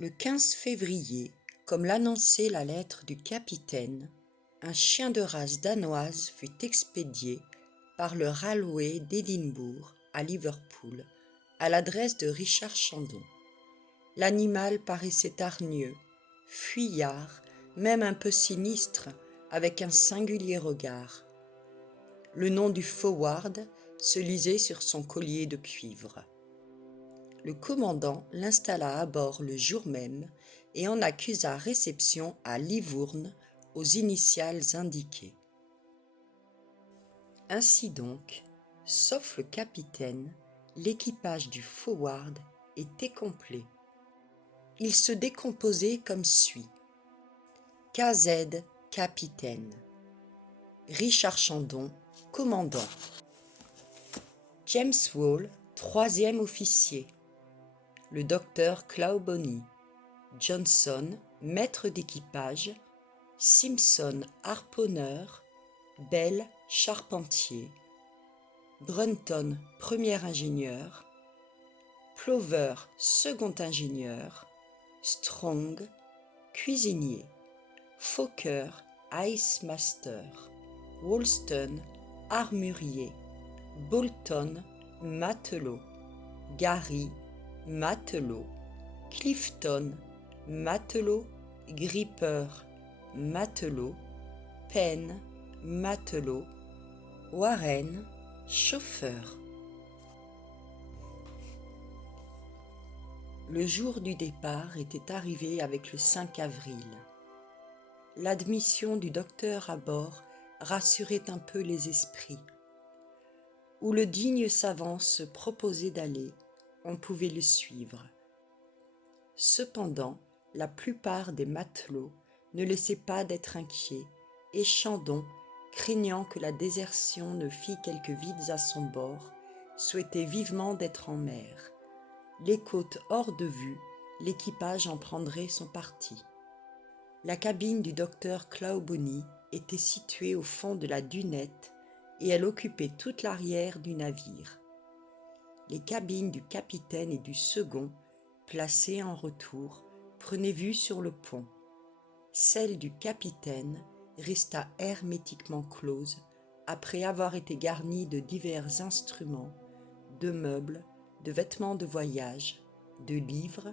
Le 15 février, comme l'annonçait la lettre du capitaine, un chien de race danoise fut expédié par le Railway d'Édimbourg à Liverpool à l'adresse de Richard Chandon. L'animal paraissait hargneux, fuyard, même un peu sinistre, avec un singulier regard. Le nom du forward se lisait sur son collier de cuivre. Le commandant l'installa à bord le jour même et en accusa réception à Livourne aux initiales indiquées. Ainsi donc, sauf le capitaine, l'équipage du forward était complet. Il se décomposait comme suit. KZ, capitaine. Richard Chandon, commandant. James Wall, troisième officier. Le docteur Clawbonny. Johnson, maître d'équipage. Simpson, harponneur. Bell, charpentier. Brunton, premier ingénieur. Plover, second ingénieur. Strong, cuisinier. Fokker, ice master. Woolston, armurier. Bolton, matelot. Gary, matelot. Clifton, matelot. Gripper, matelot. Penn, matelot. Warren, chauffeur. Le jour du départ était arrivé avec le 5 avril. L'admission du docteur à bord rassurait un peu les esprits. Où le digne savant se proposait d'aller, on pouvait le suivre. Cependant, la plupart des matelots ne laissaient pas d'être inquiets, et Chandon, craignant que la désertion ne fît quelques vides à son bord, souhaitait vivement d'être en mer. Les côtes hors de vue, l'équipage en prendrait son parti. La cabine du docteur Clawbonny était située au fond de la dunette et elle occupait toute l'arrière du navire. Les cabines du capitaine et du second, placées en retour, prenaient vue sur le pont. Celle du capitaine resta hermétiquement close après avoir été garnie de divers instruments, de meubles, de vêtements de voyage, de livres,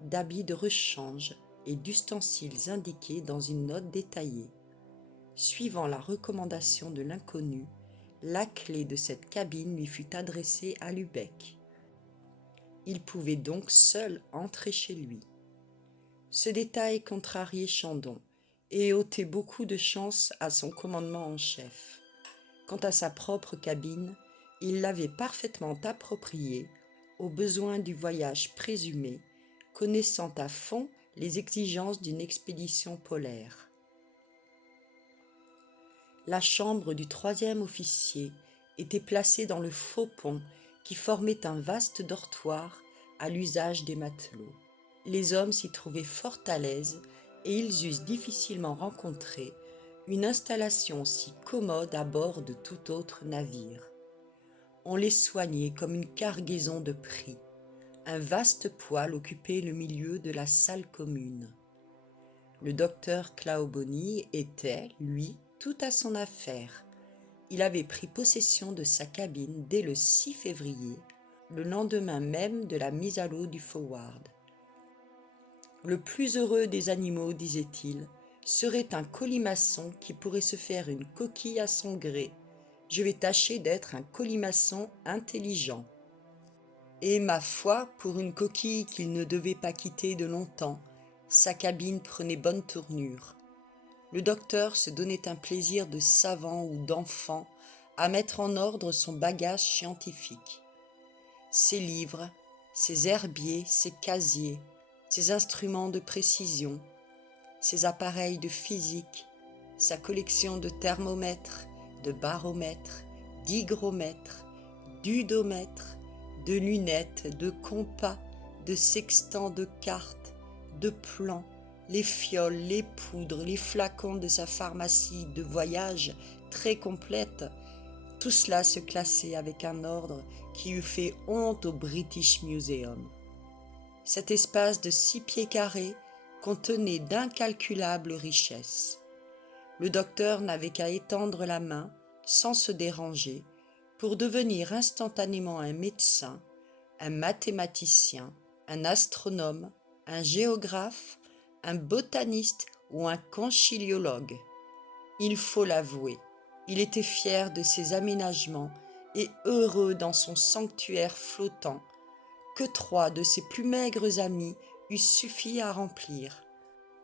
d'habits de rechange et d'ustensiles indiqués dans une note détaillée. Suivant la recommandation de l'inconnu, la clé de cette cabine lui fut adressée à Lubeck. Il pouvait donc seul entrer chez lui. Ce détail contrariait Chandon et ôtait beaucoup de chance à son commandement en chef. Quant à sa propre cabine, il l'avait parfaitement appropriée aux besoins du voyage présumé, connaissant à fond les exigences d'une expédition polaire. La chambre du troisième officier était placée dans le faux pont qui formait un vaste dortoir à l'usage des matelots. Les hommes s'y trouvaient fort à l'aise et ils eussent difficilement rencontré une installation si commode à bord de tout autre navire. On les soignait comme une cargaison de prix. Un vaste poêle occupait le milieu de la salle commune. Le docteur Clawbonny était, lui, tout à son affaire. Il avait pris possession de sa cabine dès le 6 février, le lendemain même de la mise à l'eau du forward. Le plus heureux des animaux, disait-il, serait un colimaçon qui pourrait se faire une coquille à son gré. Je vais tâcher d'être un colimaçon intelligent. Et ma foi, pour une coquille qu'il ne devait pas quitter de longtemps, sa cabine prenait bonne tournure. Le docteur se donnait un plaisir de savant ou d'enfant à mettre en ordre son bagage scientifique. Ses livres, ses herbiers, ses casiers, ses instruments de précision, ses appareils de physique, sa collection de thermomètres, de baromètres, d'hygromètres, d'udomètres, de lunettes, de compas, de sextants de cartes, de plans, les fioles, les poudres, les flacons de sa pharmacie de voyage très complète, tout cela se classait avec un ordre qui eût fait honte au British Museum. Cet espace de 6 pieds carrés contenait d'incalculables richesses. Le docteur n'avait qu'à étendre la main, sans se déranger, pour devenir instantanément un médecin, un mathématicien, un astronome, un géographe, un botaniste ou un conchyliologue. Il faut l'avouer, il était fier de ses aménagements et heureux dans son sanctuaire flottant, que 3 de ses plus maigres amis eussent suffi à remplir.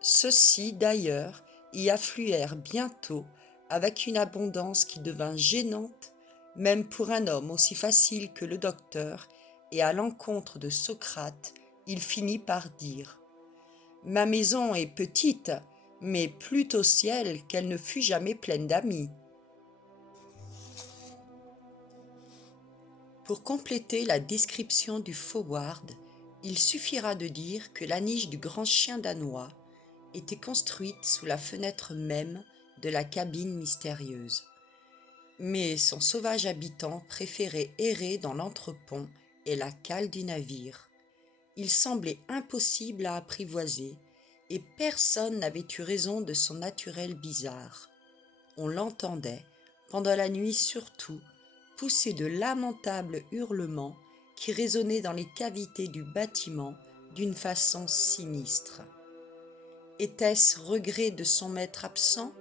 Ceux-ci, d'ailleurs, y affluèrent bientôt avec une abondance qui devint gênante, même pour un homme aussi facile que le docteur, et à l'encontre de Socrate, il finit par dire « Ma maison est petite, mais plût au ciel qu'elle ne fût jamais pleine d'amis. » Pour compléter la description du forward, il suffira de dire que la niche du grand chien danois était construite sous la fenêtre même de la cabine mystérieuse. Mais son sauvage habitant préférait errer dans l'entrepont et la cale du navire. Il semblait impossible à apprivoiser, et personne n'avait eu raison de son naturel bizarre. On l'entendait, pendant la nuit surtout, pousser de lamentables hurlements qui résonnaient dans les cavités du bâtiment d'une façon sinistre. Était-ce regret de son maître absent?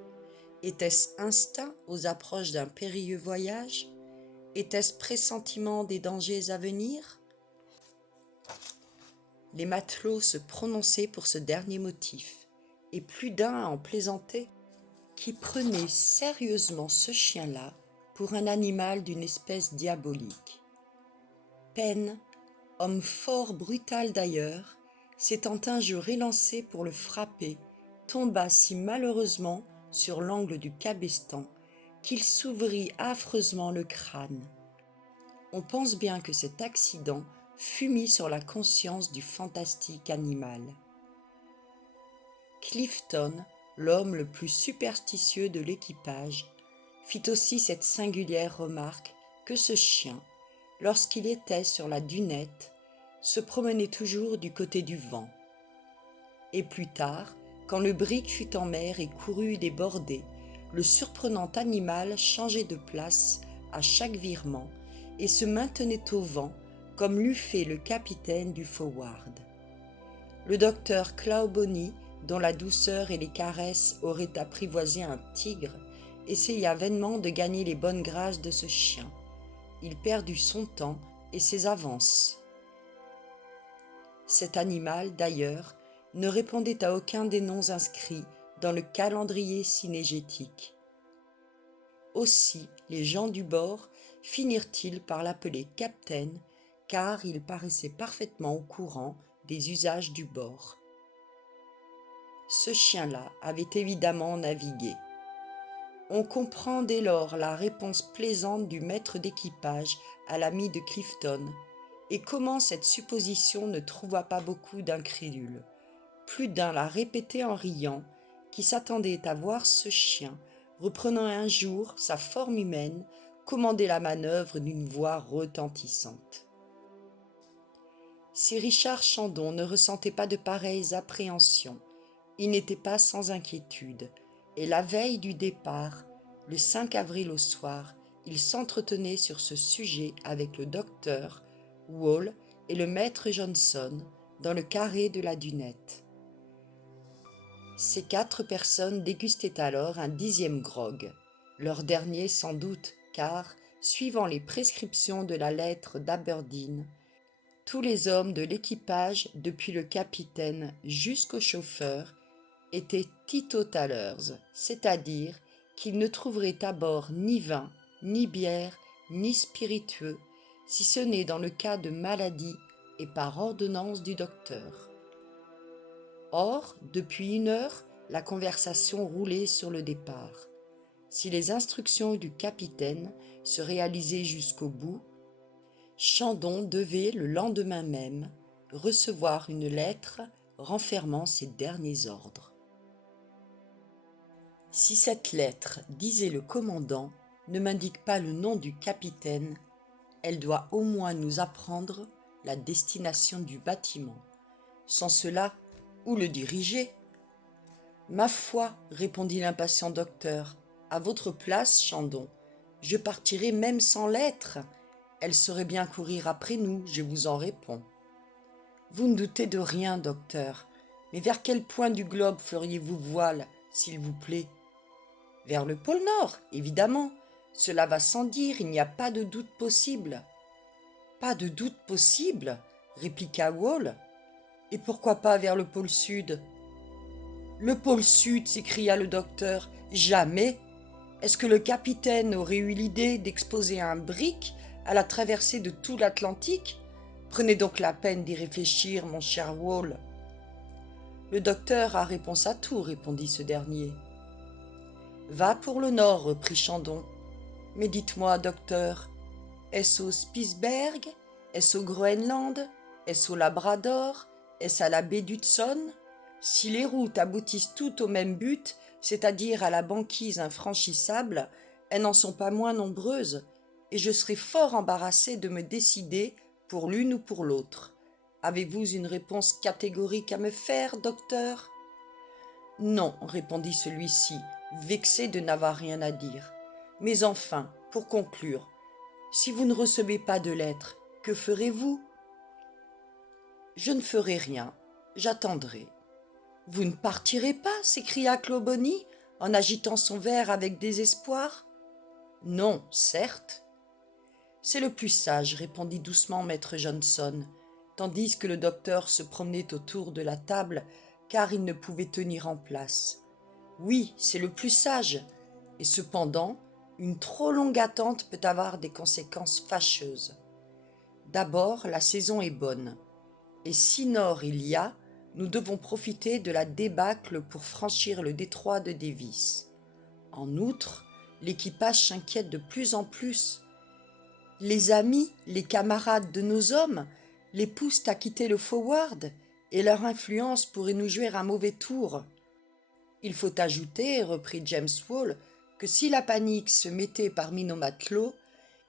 Était-ce instinct aux approches d'un périlleux voyage? Était-ce pressentiment des dangers à venir? Les matelots se prononçaient pour ce dernier motif, et plus d'un en plaisantait, qui prenait sérieusement ce chien-là pour un animal d'une espèce diabolique. Penn, homme fort brutal d'ailleurs, s'étant un jour élancé pour le frapper, tomba si malheureusement sur l'angle du cabestan qu'il s'ouvrit affreusement le crâne. On pense bien que cet accident fut mis sur la conscience du fantastique animal. Clifton, l'homme le plus superstitieux de l'équipage, fit aussi cette singulière remarque que ce chien, lorsqu'il était sur la dunette, se promenait toujours du côté du vent. Et plus tard, quand le brick fut en mer et courut des bordées, le surprenant animal changeait de place à chaque virement et se maintenait au vent comme l'eût fait le capitaine du forward. Le docteur Clawbonny, dont la douceur et les caresses auraient apprivoisé un tigre, essaya vainement de gagner les bonnes grâces de ce chien. Il perdut son temps et ses avances. Cet animal, d'ailleurs, ne répondait à aucun des noms inscrits dans le calendrier cynégétique. Aussi, les gens du bord finirent-ils par l'appeler Captain, car il paraissait parfaitement au courant des usages du bord. Ce chien-là avait évidemment navigué. On comprend dès lors la réponse plaisante du maître d'équipage à l'ami de Clifton, et comment cette supposition ne trouva pas beaucoup d'incrédules. Plus d'un la répétait en riant, qui s'attendait à voir ce chien, reprenant un jour sa forme humaine, commander la manœuvre d'une voix retentissante. Si Richard Chandon ne ressentait pas de pareilles appréhensions, il n'était pas sans inquiétude, et la veille du départ, le 5 avril au soir, il s'entretenait sur ce sujet avec le docteur, Wall et le maître Johnson dans le carré de la dunette. Ces 4 personnes dégustaient alors un 10e grog, leur dernier sans doute, car, suivant les prescriptions de la lettre d'Aberdeen, tous les hommes de l'équipage, depuis le capitaine jusqu'au chauffeur, étaient teetotalers, c'est-à-dire qu'ils ne trouveraient à bord ni vin, ni bière, ni spiritueux, si ce n'est dans le cas de maladie et par ordonnance du docteur. Or, depuis 1 heure, la conversation roulait sur le départ. Si les instructions du capitaine se réalisaient jusqu'au bout, Chandon devait, le lendemain même, recevoir une lettre renfermant ses derniers ordres. Si cette lettre, disait le commandant, ne m'indique pas le nom du capitaine, elle doit au moins nous apprendre la destination du bâtiment, Sans cela, où le diriger? Ma foi, répondit l'impatient docteur, à votre place, Chandon, je partirais même sans lettre. Elle saurait bien courir après nous, je vous en réponds. Vous ne doutez de rien, docteur, mais vers quel point du globe feriez-vous voile, s'il vous plaît? Vers le pôle Nord, évidemment. Cela va sans dire, il n'y a pas de doute possible. Pas de doute possible, répliqua Wall. Et pourquoi pas vers le pôle Sud? Le pôle Sud, s'écria le docteur, jamais. Est-ce que le capitaine aurait eu l'idée d'exposer un brick à la traversée de tout l'Atlantique? Prenez donc la peine d'y réfléchir, mon cher Wall. Le docteur a réponse à tout, répondit ce dernier. Va pour le nord, reprit Chandon. Mais dites-moi, docteur, est-ce au Spitzberg? Est-ce au Groenland? Est-ce au Labrador? Est-ce à la baie d'Hudson? Si les routes aboutissent toutes au même but, c'est-à-dire à la banquise infranchissable, elles n'en sont pas moins nombreuses, et je serai fort embarrassé de me décider pour l'une ou pour l'autre. Avez-vous une réponse catégorique à me faire, docteur? Non, répondit celui-ci, vexé de n'avoir rien à dire. Mais enfin, pour conclure, si vous ne recevez pas de lettre, que ferez-vous? Je ne ferai rien, j'attendrai. Vous ne partirez pas? S'écria Clawbonny en agitant son verre avec désespoir. Non, certes. C'est le plus sage, répondit doucement maître Johnson, tandis que le docteur se promenait autour de la table car il ne pouvait tenir en place. Oui, c'est le plus sage, et cependant, une trop longue attente peut avoir des conséquences fâcheuses. D'abord, la saison est bonne, et si nord il y a, nous devons profiter de la débâcle pour franchir le détroit de Davis. En outre, l'équipage s'inquiète de plus en plus. Les amis, les camarades de nos hommes les poussent à quitter le forward, et leur influence pourrait nous jouer un mauvais tour. Il faut ajouter, reprit James Wall, que si la panique se mettait parmi nos matelots,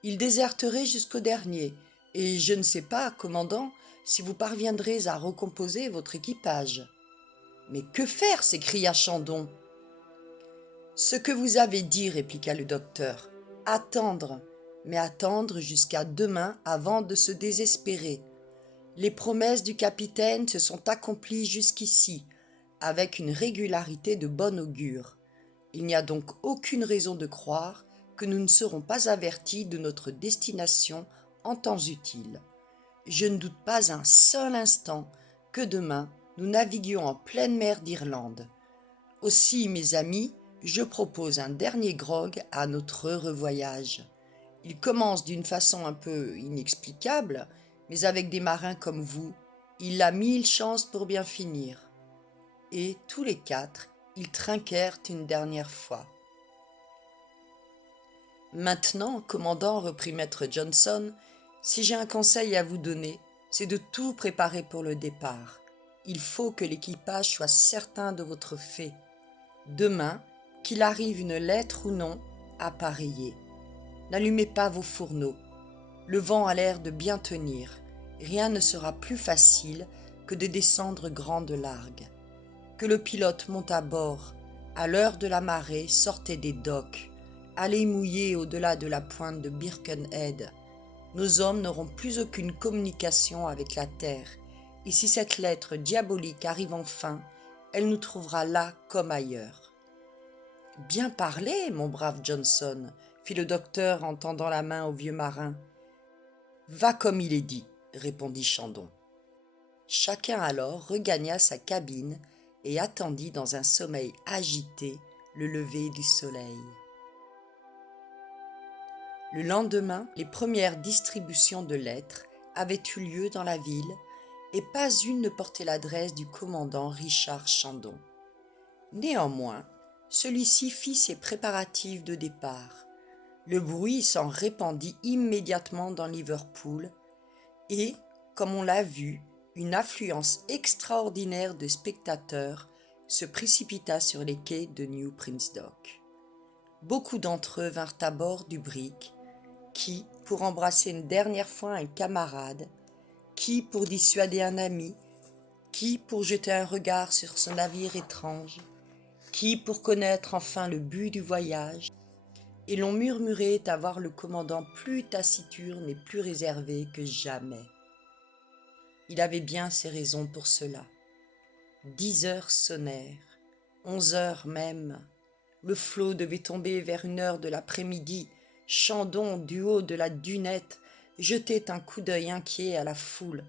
ils déserteraient jusqu'au dernier, et je ne sais pas, commandant, si vous parviendrez à recomposer votre équipage. Mais que faire? S'écria Chandon. Ce que vous avez dit, répliqua le docteur. Attendre, mais attendre jusqu'à demain avant de se désespérer. Les promesses du capitaine se sont accomplies jusqu'ici, avec une régularité de bon augure. Il n'y a donc aucune raison de croire que nous ne serons pas avertis de notre destination en temps utile. Je ne doute pas un seul instant que demain nous naviguions en pleine mer d'Irlande. Aussi, mes amis, je propose un dernier grog à notre heureux voyage. Il commence d'une façon un peu inexplicable, mais avec des marins comme vous, il a 1000 chances pour bien finir. Et tous les quatre, ils trinquèrent une dernière fois. Maintenant, commandant, reprit maître Johnson, si j'ai un conseil à vous donner, c'est de tout préparer pour le départ. Il faut que l'équipage soit certain de votre fait. Demain, qu'il arrive une lettre ou non, appareillez. N'allumez pas vos fourneaux. Le vent a l'air de bien tenir. Rien ne sera plus facile que de descendre grande largue. Que le pilote monte à bord. À l'heure de la marée, sortez des docks. Allez mouiller au-delà de la pointe de Birkenhead. Nos hommes n'auront plus aucune communication avec la terre. Et si cette lettre diabolique arrive enfin, elle nous trouvera là comme ailleurs. « Bien parlé, mon brave Johnson, fit le docteur en tendant la main au vieux marin. « Va comme il est dit, répondit Chandon. Chacun alors regagna sa cabine et attendit dans un sommeil agité le lever du soleil. Le lendemain, les premières distributions de lettres avaient eu lieu dans la ville et pas une ne portait l'adresse du commandant Richard Chandon. Néanmoins, celui-ci fit ses préparatifs de départ. Le bruit s'en répandit immédiatement dans Liverpool et, comme on l'a vu, une affluence extraordinaire de spectateurs se précipita sur les quais de New Prince Dock. Beaucoup d'entre eux vinrent à bord du brick, qui, pour embrasser une dernière fois un camarade, qui, pour dissuader un ami, Qui pour jeter un regard sur ce navire étrange, qui pour connaître enfin le but du voyage, et l'on murmurait à voir le commandant plus taciturne et plus réservé que jamais. Il avait bien ses raisons pour cela. 10 heures sonnèrent, 11 heures même. Le flot devait tomber vers 1 heure de l'après-midi. Chandon, du haut de la dunette, jetait un coup d'œil inquiet à la foule,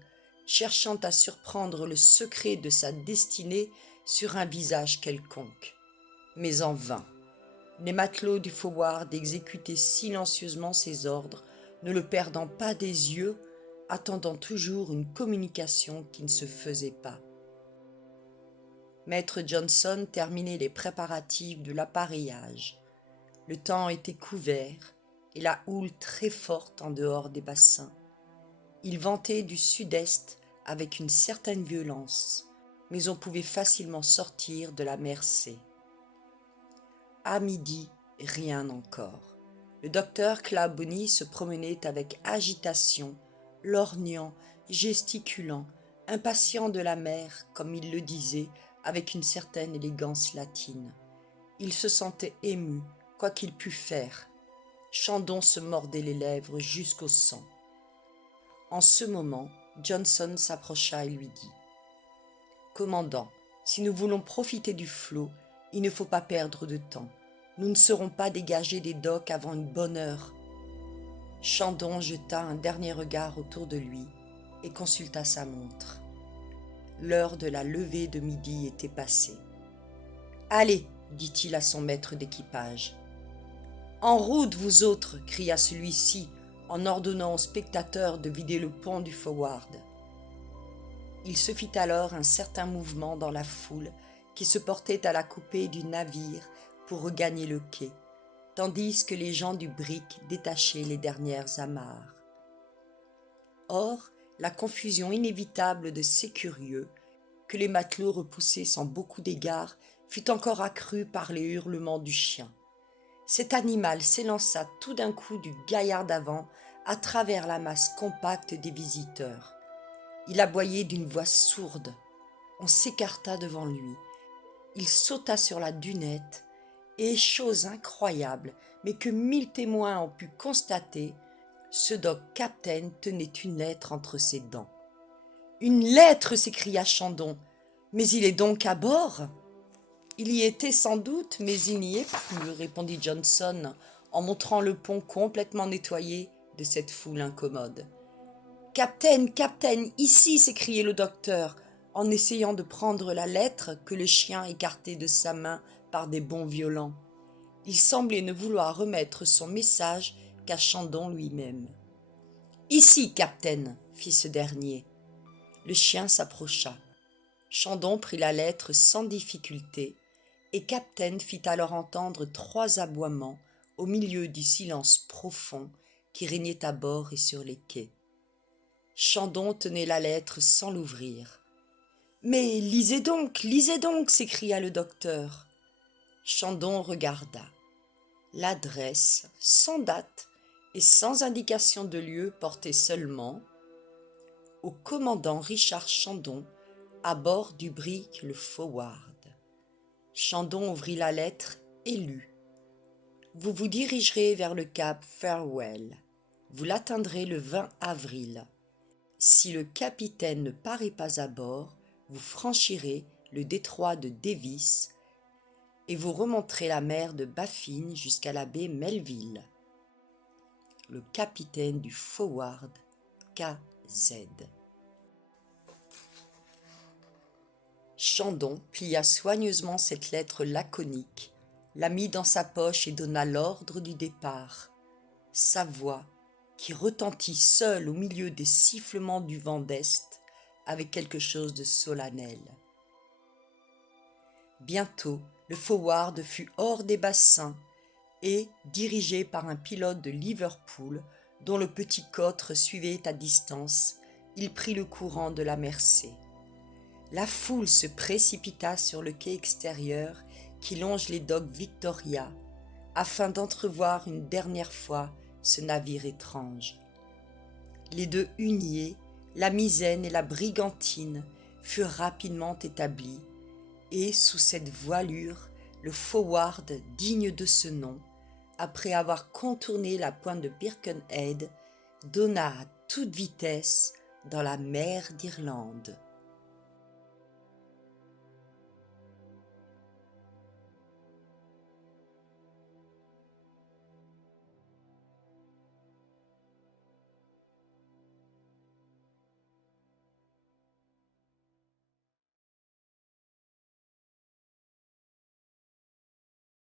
cherchant à surprendre le secret de sa destinée sur un visage quelconque. Mais en vain. Les matelots du forward exécutaient silencieusement ses ordres, ne le perdant pas des yeux, attendant toujours une communication qui ne se faisait pas. Maître Johnson terminait les préparatifs de l'appareillage. Le temps était couvert et la houle très forte en dehors des bassins. Il ventait du sud-est avec une certaine violence, mais on pouvait facilement sortir de la Mersey. À midi, rien encore. Le docteur Clawbonny se promenait avec agitation, lorgnant, gesticulant, impatient de la mer, comme il le disait, avec une certaine élégance latine. Il se sentait ému, quoi qu'il pût faire. Chandon se mordait les lèvres jusqu'au sang. En ce moment, Johnson s'approcha et lui dit « Commandant, si nous voulons profiter du flot, il ne faut pas perdre de temps. Nous ne serons pas dégagés des docks avant une bonne heure. » Chandon jeta un dernier regard autour de lui et consulta sa montre. L'heure de la levée de midi était passée. « Allez, dit-il à son maître d'équipage. « En route, vous autres !» cria celui-ci en ordonnant aux spectateurs de vider le pont du forward. Il se fit alors un certain mouvement dans la foule qui se portait à la coupée du navire pour regagner le quai, tandis que les gens du brick détachaient les dernières amarres. Or, la confusion inévitable de ces curieux, que les matelots repoussaient sans beaucoup d'égard, fut encore accrue par les hurlements du chien. Cet animal s'élança tout d'un coup du gaillard d'avant à travers la masse compacte des visiteurs. Il aboyait d'une voix sourde. On s'écarta devant lui. Il sauta sur la dunette et, chose incroyable, mais que 1000 témoins ont pu constater, ce dock capitaine tenait une lettre entre ses dents. « Une lettre !» s'écria Chandon. « Mais il est donc à bord !»« Il y était sans doute, mais il n'y est plus, » répondit Johnson, en montrant le pont complètement nettoyé de cette foule incommode. « Capitaine, capitaine, ici !» s'écriait le docteur, en essayant de prendre la lettre que le chien écartait de sa main par des bonds violents. Il semblait ne vouloir remettre son message qu'à Chandon lui-même. « Ici, capitaine !» fit ce dernier. Le chien s'approcha. Chandon prit la lettre sans difficulté, et Captain fit alors entendre 3 aboiements au milieu du silence profond qui régnait à bord et sur les quais. Chandon tenait la lettre sans l'ouvrir. « Mais lisez donc, s'écria le docteur. Chandon regarda. L'adresse, sans date et sans indication de lieu, portait seulement « Au commandant Richard Chandon, à bord du brick le Forward ». Chandon ouvrit la lettre et lut. « Vous vous dirigerez vers le cap Farewell. Vous l'atteindrez le 20 avril. Si le capitaine ne paraît pas à bord, vous franchirez le détroit de Davis et vous remonterez la mer de Baffin jusqu'à la baie Melville. Le capitaine du Forward, K.Z. » Chandon plia soigneusement cette lettre laconique, la mit dans sa poche et donna l'ordre du départ. Sa voix, qui retentit seule au milieu des sifflements du vent d'est, avait quelque chose de solennel. Bientôt, le Forward fut hors des bassins et, dirigé par un pilote de Liverpool, dont le petit cotre suivait à distance, il prit le courant de la Mersey. La foule se précipita sur le quai extérieur qui longe les docks Victoria, afin d'entrevoir une dernière fois ce navire étrange. Les 2 huniers, la misaine et la brigantine, furent rapidement établis, et sous cette voilure, le forward digne de ce nom, après avoir contourné la pointe de Birkenhead, donna à toute vitesse dans la mer d'Irlande.